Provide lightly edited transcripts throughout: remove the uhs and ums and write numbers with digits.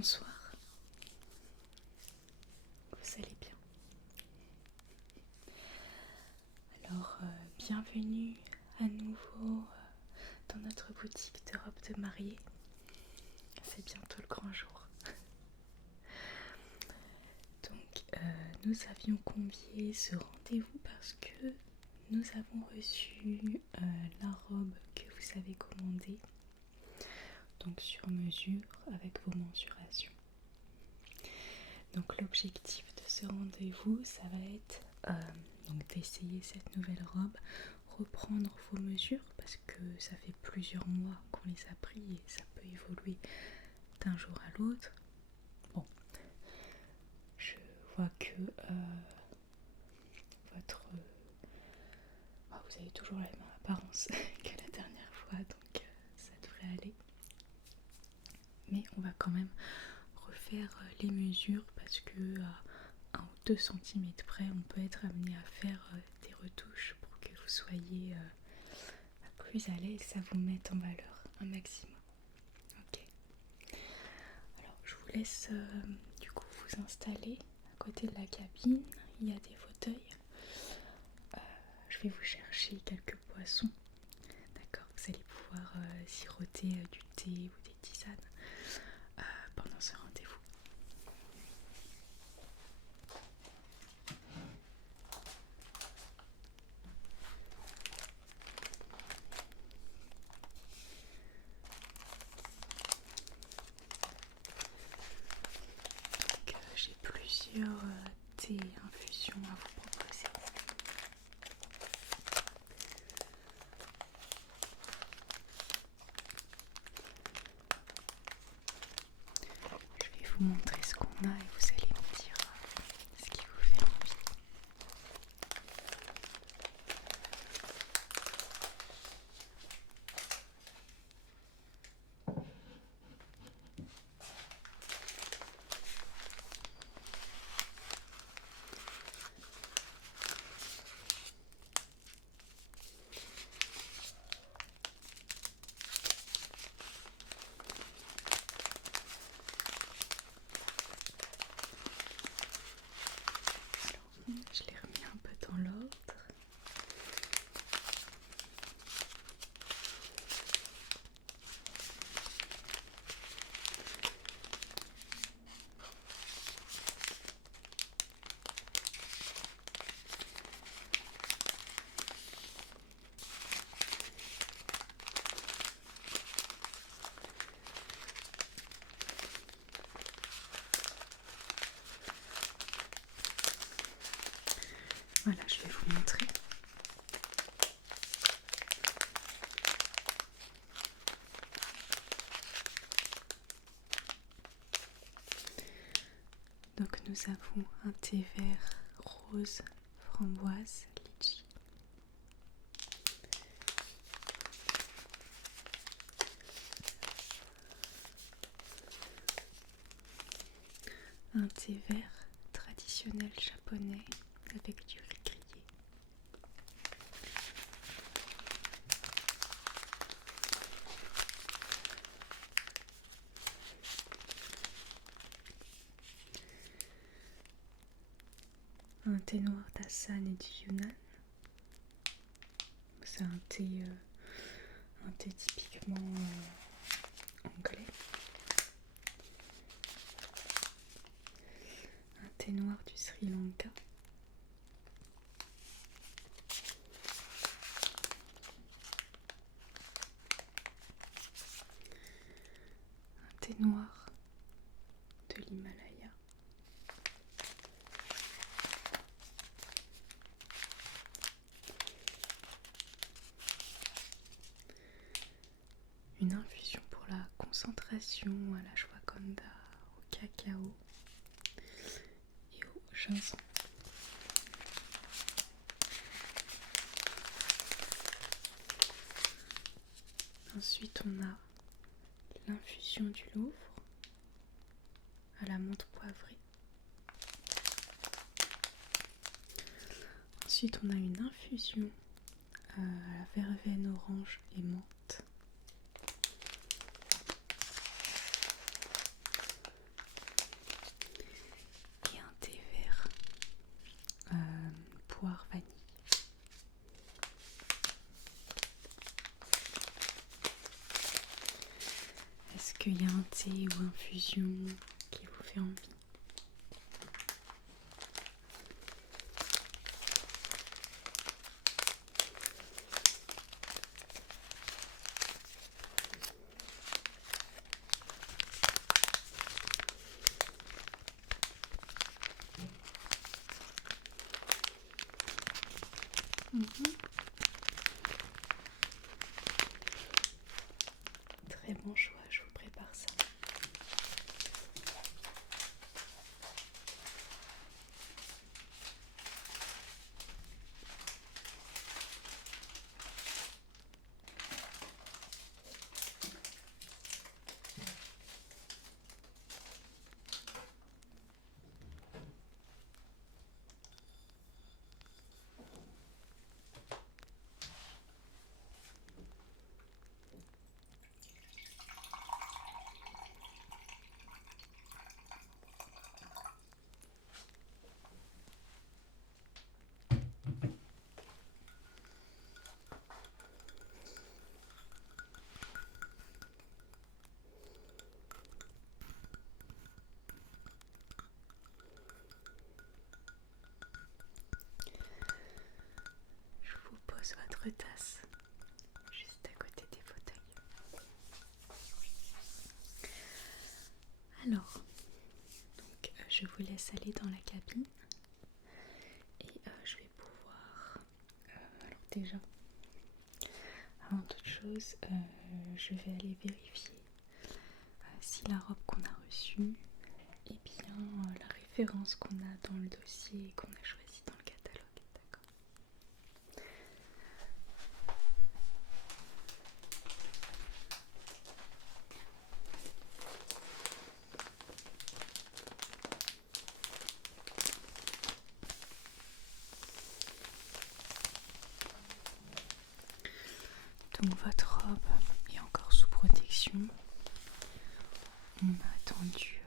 Bonsoir, vous allez bien? Alors, bienvenue à nouveau dans notre boutique de robes de mariée. C'est bientôt le grand jour. Donc, nous avions convié ce rendez-vous parce que nous avons reçu la robe que vous avez commandée, donc sur mesure avec vos mensurations. Donc l'objectif de ce rendez-vous, ça va être donc d'essayer cette nouvelle robe, reprendre vos mesures parce que ça fait plusieurs mois qu'on les a pris et ça peut évoluer d'un jour à l'autre. Bon, je vois que vous avez toujours la même apparence que la dernière fois, donc ça devrait aller. Mais on va quand même refaire les mesures parce que à 1 ou 2 cm près, on peut être amené à faire des retouches pour que vous soyez plus à l'aise, ça vous mette en valeur un maximum. Ok. Alors je vous laisse du coup vous installer à côté de la cabine. Il y a des fauteuils. Je vais vous chercher quelques boissons. D'accord, vous allez pouvoir siroter du thé ou des tisanes pendant ce rendez-vous. Donc, j'ai plusieurs thés et infusions à vous proposer. Je vais vous montrer ce qu'on a et vous allez me dire ce qui vous fait envie. Je l'ai remis un peu dans l'ordre. Voilà, je vais vous montrer. Donc nous avons un thé vert rose, framboise, litchi. Un thé vert traditionnel japonais avec du riz grillé. Un thé noir d'Assam et du Yunnan. C'est un thé typiquement anglais. Un thé noir du Sri Lanka. Un thé noir de l'Himalaya. Une infusion pour la concentration à la ashwagandha, au cacao et au gingembre. Ensuite, on a l'infusion du Louvre à la menthe poivrée. Ensuite, on a une infusion à la verveine orange et menthe. qu'il y a un thé ou infusion qui vous fait envie. Très bon choix, je vous prépare ça. Je vous pose votre tasse juste à côté des fauteuils. Alors, donc je vous laisse aller dans la cabine et je vais pouvoir... alors déjà, avant toute chose, je vais aller vérifier si la robe qu'on a reçue est bien la référence qu'on a dans le dossier et qu'on a choisi dans le catalogue, d'accord? Donc votre robe est encore sous protection. On a attendu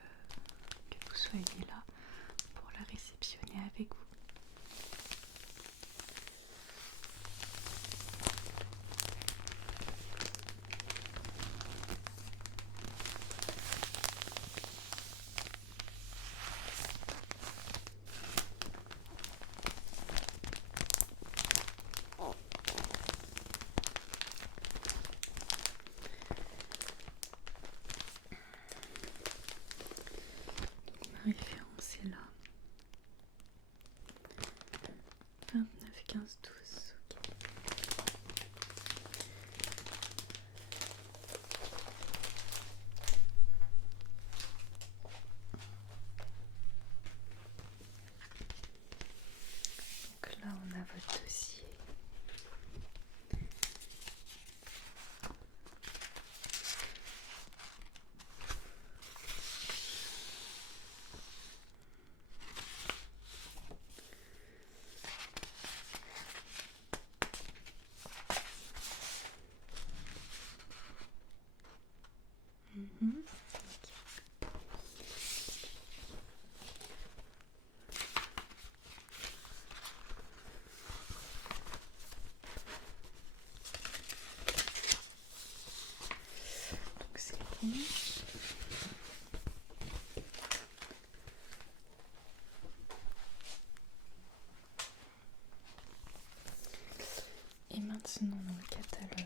que vous soyez là pour la réceptionner avec vous. Ma référence est là. 29, 15, 12. Ok. Donc là, on a votre dossier. Donc c'est bon. Et maintenant dans le catalogue.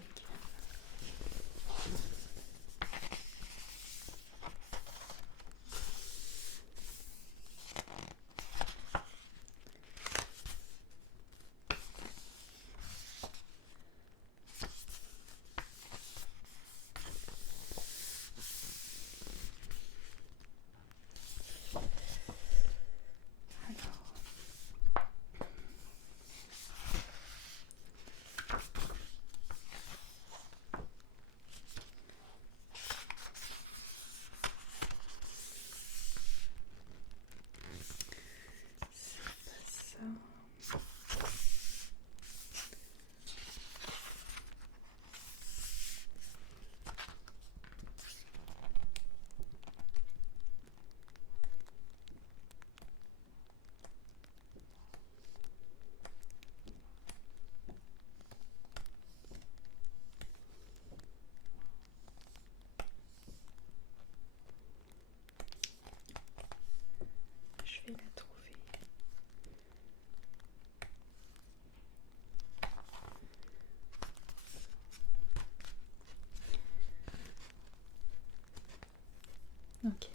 Ok.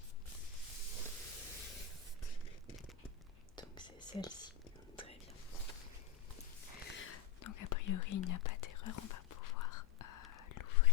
Donc c'est celle-ci. Très bien. Donc a priori il n'y a pas d'erreur, on va pouvoir l'ouvrir.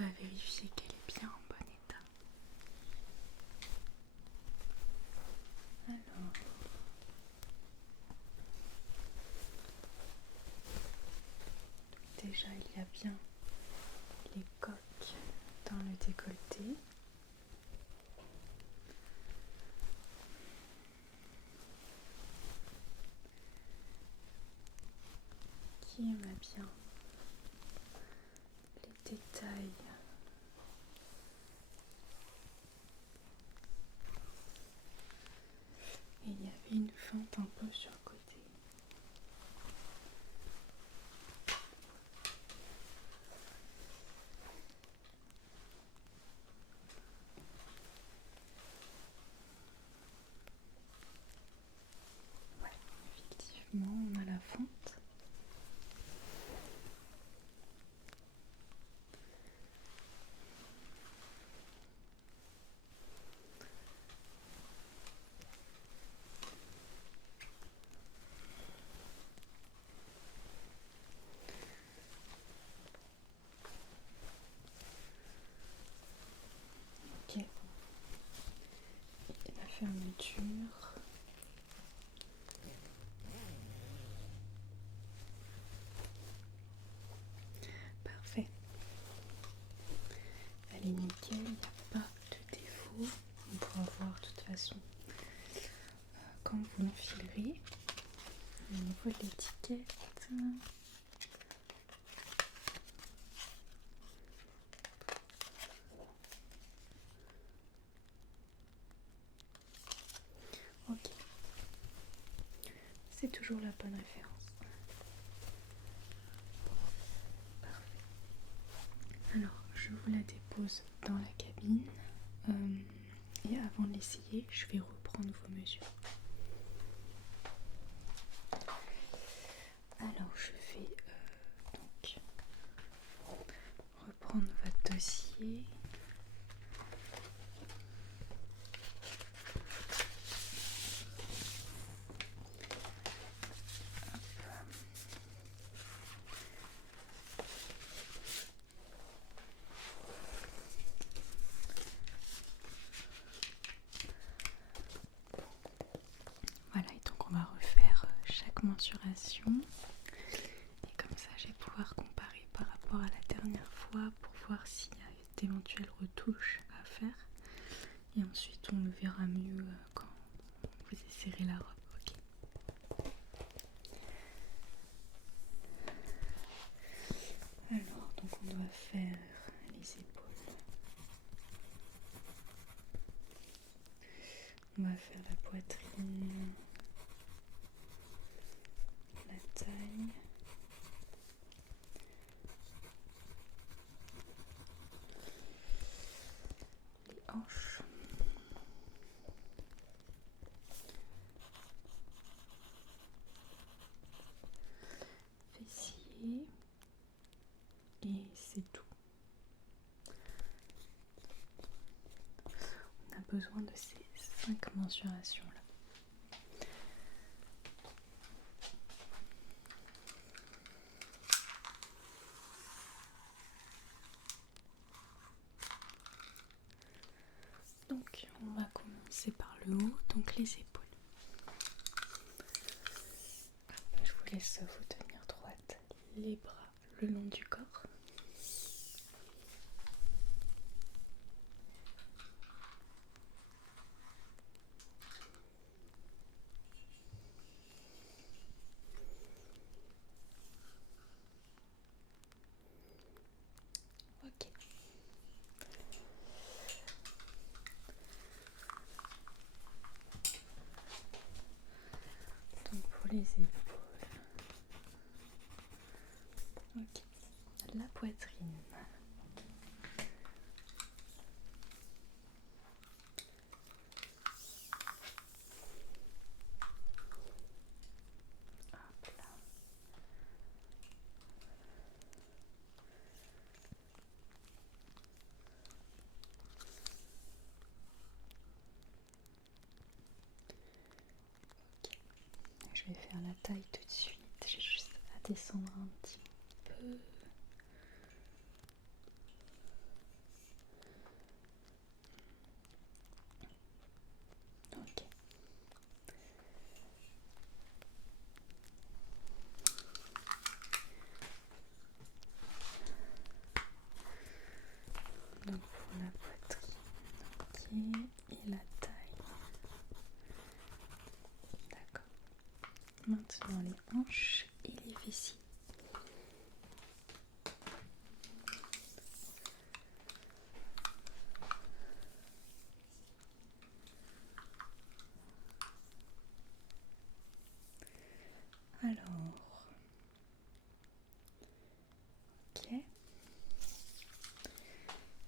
On va vérifier qu'elle est bien en bon état. Alors, déjà il y a bien les coques dans le décolleté. Qui aime bien les détails. Et il y avait une fente un peu sur le côté. Ouais, effectivement, on a la fente. Ok. Et la fermeture. Parfait. Elle est nickel, il n'y a pas de défaut. On pourra voir de toute façon quand vous l'enfilerez. Au niveau de l'étiquette. Ok. C'est toujours la bonne référence. Parfait. Alors, je vous la dépose dans la cabine. Et avant de l'essayer, je vais reprendre vos mesures. Alors, je vais donc reprendre votre dossier. Voilà, et donc on va refaire chaque mensuration. Et comme ça, je vais pouvoir comparer par rapport à la dernière fois pour voir s'il y a d'éventuelles retouches à faire. Et ensuite, on le verra mieux quand vous essayerez la robe. Ok. Alors, donc on doit faire les épaules. On va faire la poitrine, la taille, les hanches, fessiers, et c'est tout. On a besoin de ces 5 mensurations là. Donc on va commencer par le haut, donc les épaules. laisse vous tenir droite, les bras le long du corps. Ok. Donc pour les épaules, ok, la poitrine, hop là. Ok, je vais faire la taille tout de suite, j'ai juste à descendre un petit peu. Ok. Donc pour la poitrine, ok, et la taille. D'accord. Maintenant les hanches et les fessiers. Alors, ok. Et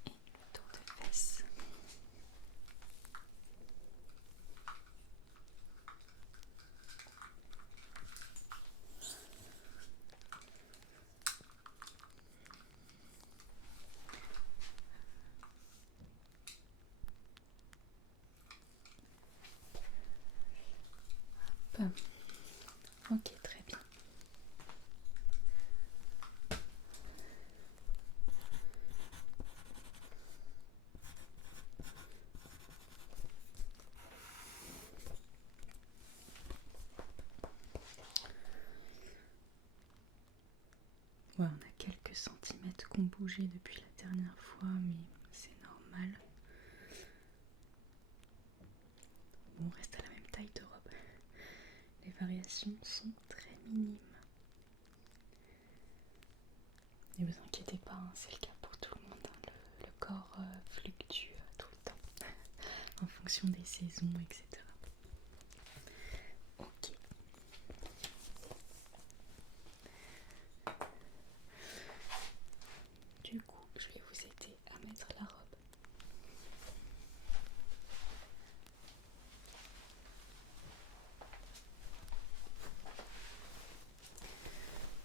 le tour de fesses. Hop. Ok, très bien. Ouais, on a quelques centimètres qui ont bougé depuis la dernière fois, mais c'est normal. Bon, on reste à la même taille de robe. Les variations sont très minimes. Ne vous inquiétez pas, hein, c'est le cas pour tout le monde. Hein. Le corps fluctue tout le temps en fonction des saisons, etc. Ok. Du coup, je vais vous aider à mettre la robe.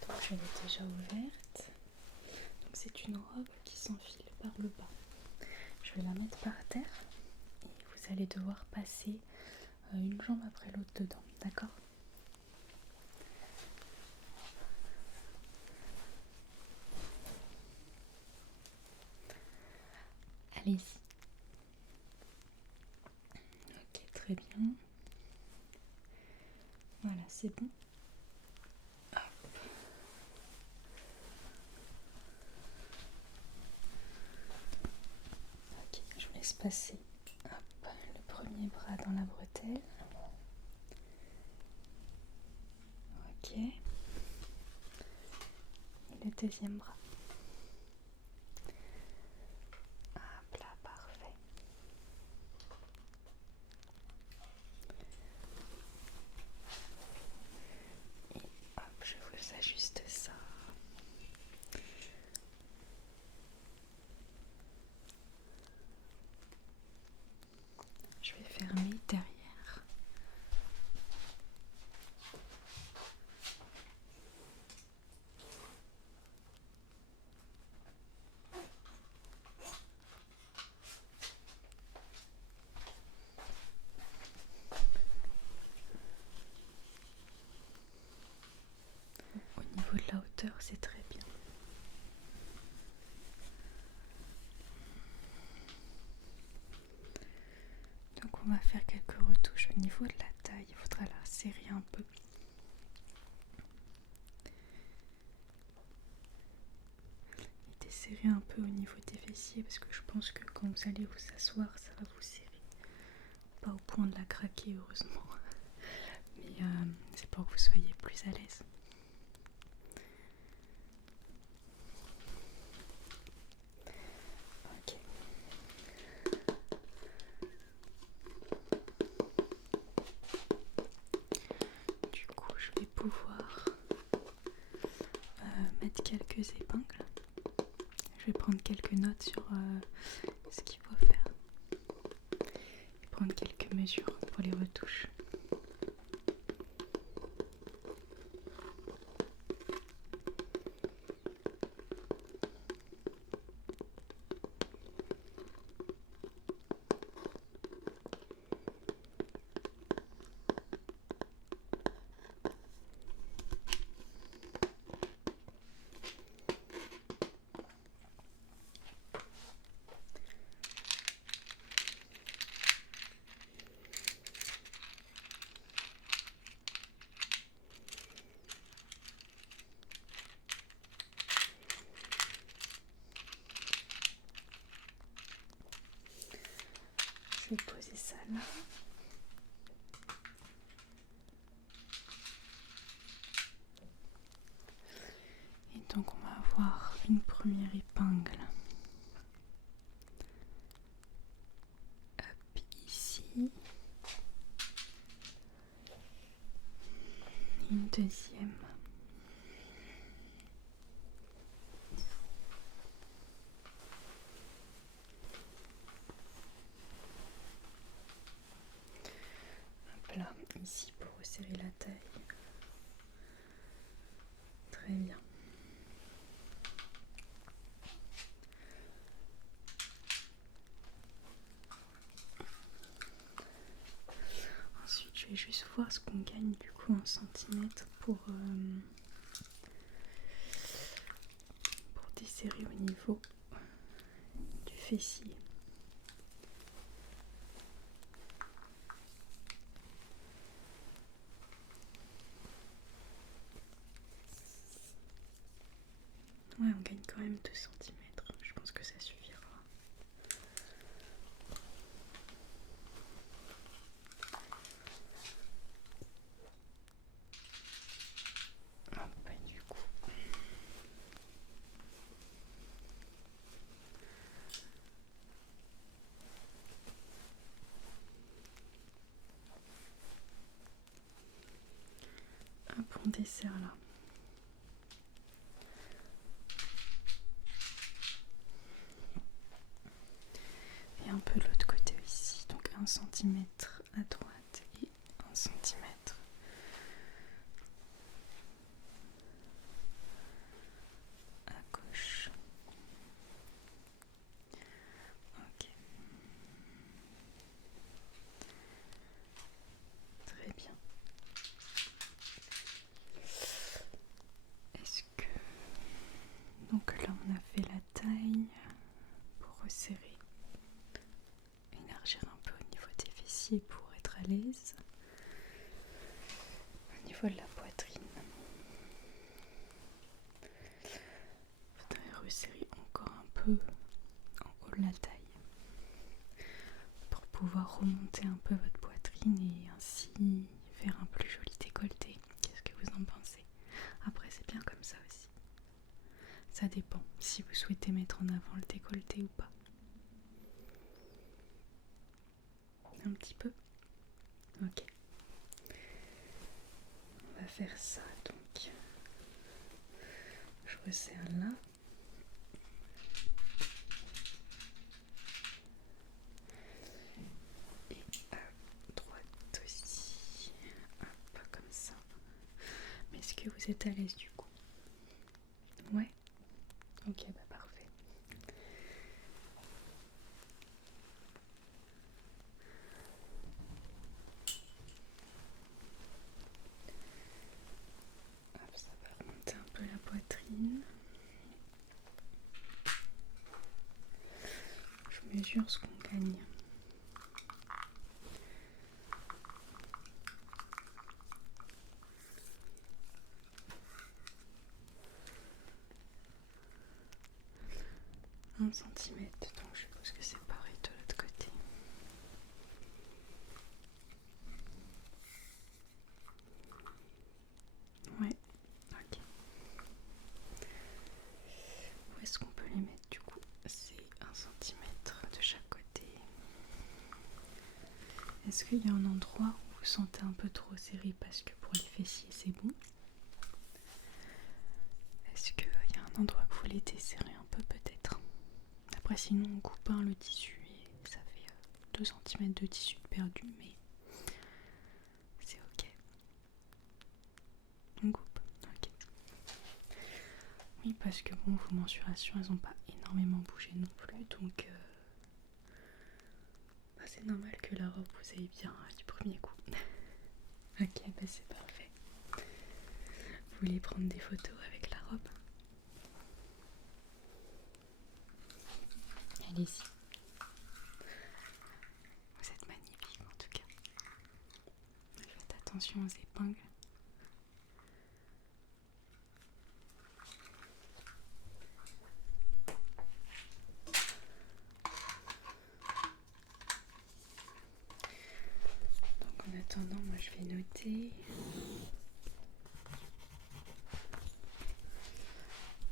Donc je l'ai déjà ouverte. Donc c'est une robe qui s'enfile par le bas. Je vais la mettre par terre et vous allez devoir passer une jambe après l'autre dedans, d'accord ? Allez-y. Ok, très bien. Voilà, c'est bon. Hop. Ok, je vous laisse passer hop, le premier bras dans la bretelle. Ok. Et le deuxième bras. Hop là, parfait. Et hop, je vous ajuste ça. Je vais fermer derrière. Au niveau de la hauteur, c'est très bien. Donc on va faire quelques retouches au niveau de la taille. Il faudra la serrer un peu. parce que je pense que quand vous allez vous asseoir, ça va vous serrer. Pas au point de la craquer, heureusement. Mais c'est pour que vous soyez plus à l'aise. Ok. Du coup, je vais pouvoir mettre quelques épingles. Je vais prendre quelques notes sur ce qu'il faut faire. Et prendre quelques mesures pour les retouches. Je vais poser ça là. Et donc on va avoir une première épingle. Hop, ici. Une deuxième. Hop là, ici pour resserrer la taille. Très bien. Ensuite, je vais juste voir ce qu'on gagne du coup en centimètres pour desserrer au niveau du fessier. Ouais, on gagne quand même 2 centimètres. Je pense que ça suffira. Hop, et du coup. Hop, on dessert là. Et un peu de l'autre côté ici. Donc 1 centimètre à droite et 1 centimètre à gauche. Ok. Très bien. Est-ce que... Donc là on a fait la taille pour resserrer. Élargir un peu au niveau des fessiers pour être à l'aise. Au niveau de la poitrine. Il faudrait resserrer encore un peu en haut de la taille pour pouvoir remonter un peu votre poitrine et ainsi faire un plus joli décolleté. Qu'est-ce que vous en pensez? Après c'est bien comme ça aussi. Ça dépend si vous souhaitez mettre en avant le décolleté ou pas. Un petit peu. Ok. On va faire ça donc. Je resserre là. Et à droite aussi. Hop, comme ça. Mais est-ce que vous êtes à l'aise du coup? Ouais. Ok, bah parfait. Hop, ça va remonter un peu la poitrine. Je mesure ce qu'on gagne. Un centimètre. qu'il y a un endroit où vous sentez un peu trop serré parce que pour les fessiers c'est bon? Est-ce qu'il y a un endroit que vous voulez desserrer un peu peut-être? Après sinon on coupe le tissu et ça fait 2 cm de tissu de perdu, mais c'est ok. On coupe, ok. Oui, parce que bon, vos mensurations elles n'ont pas énormément bougé non plus, donc c'est normal que la robe vous aille bien du premier coup. Ok, bah c'est parfait. Vous voulez prendre des photos avec la robe? Allez-y. Vous êtes magnifique en tout cas. Faites attention aux épingles. Donc en attendant, moi je vais noter.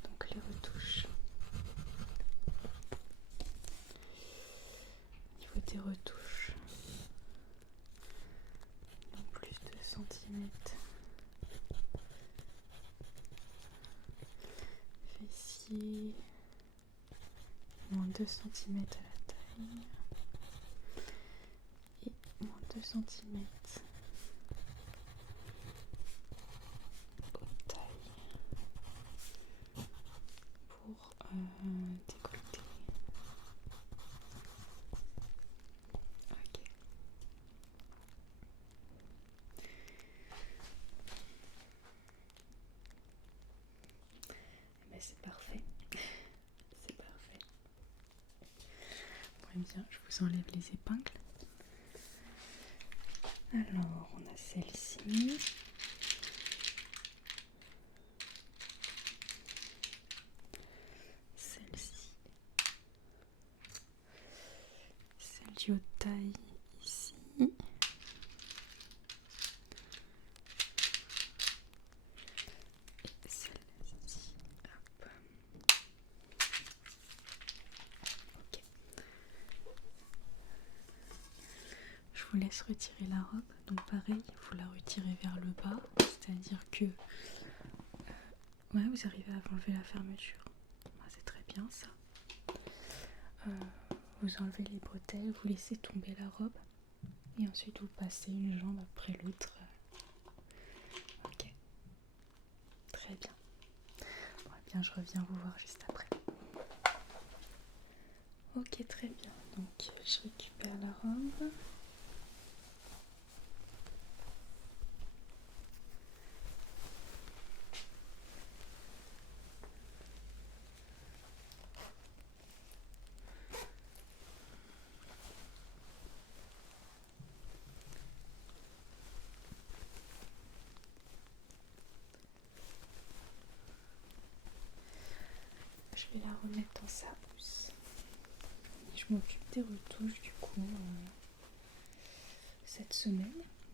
Donc les retouches. Au niveau des retouches, non plus de 2 cm. Fessier, moins 2 cm à la taille. Et moins 2 cm aux tailles pour décolleter. Ok. Mais c'est parfait. C'est parfait. Bon, eh bien, je vous enlève les épingles. Alors, on a celle-ci. Celle-ci. Celle du haut de taille ici. Et celle-ci. Hop. Ok. Je vous laisse retirer la robe. Donc pareil, vous la retirez vers le bas. C'est-à-dire que ouais, vous arrivez à enlever la fermeture. C'est très bien ça. Vous enlevez les bretelles, vous laissez tomber la robe et ensuite vous passez une jambe après l'autre. Ok, très bien. Bon, eh bien, je reviens vous voir juste après. Ok, très bien. Donc, je récupère la robe. Je vais la remettre dans sa housse. Et je m'occupe des retouches du coup cette semaine.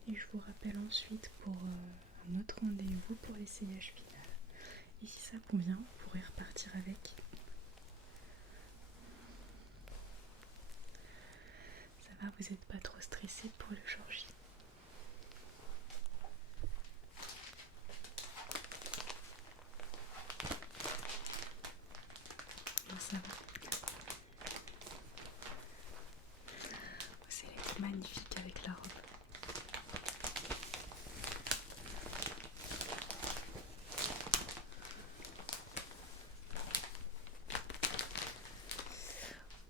Et je vous rappelle ensuite pour un autre rendez-vous pour l'essayage final. Et si ça convient, vous pourrez repartir avec. Ça va, vous n'êtes pas trop stressé pour le jour J? Non, ça va. C'est magnifique avec la robe.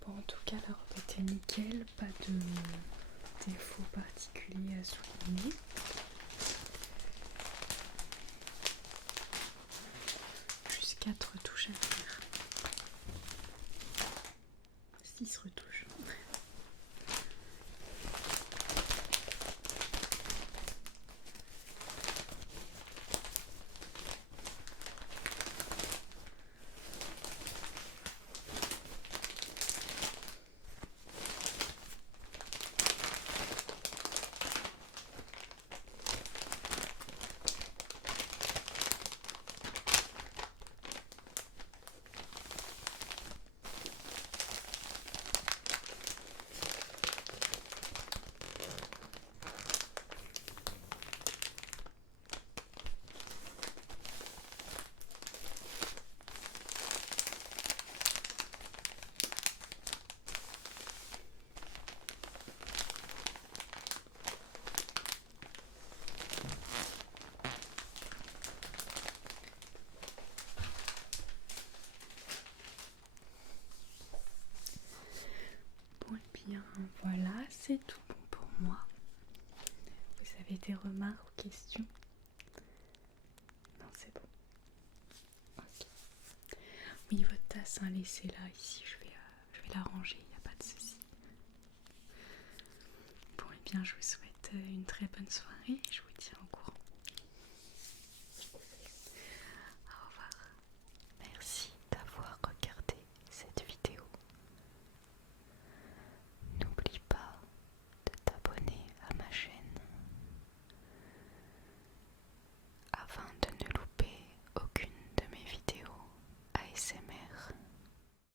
Bon, en tout cas, la robe était nickel, pas de défaut particulier à souligner. Juste 4 retouches à faire. 6 retouches. c'est tout bon pour moi. Vous avez des remarques ou questions? Non, c'est bon. Ok. Oui, votre tasse, hein, laissez-la ici, je vais la ranger, il n'y a pas de souci. Bon, et bien, je vous souhaite une très bonne soirée et je vous dis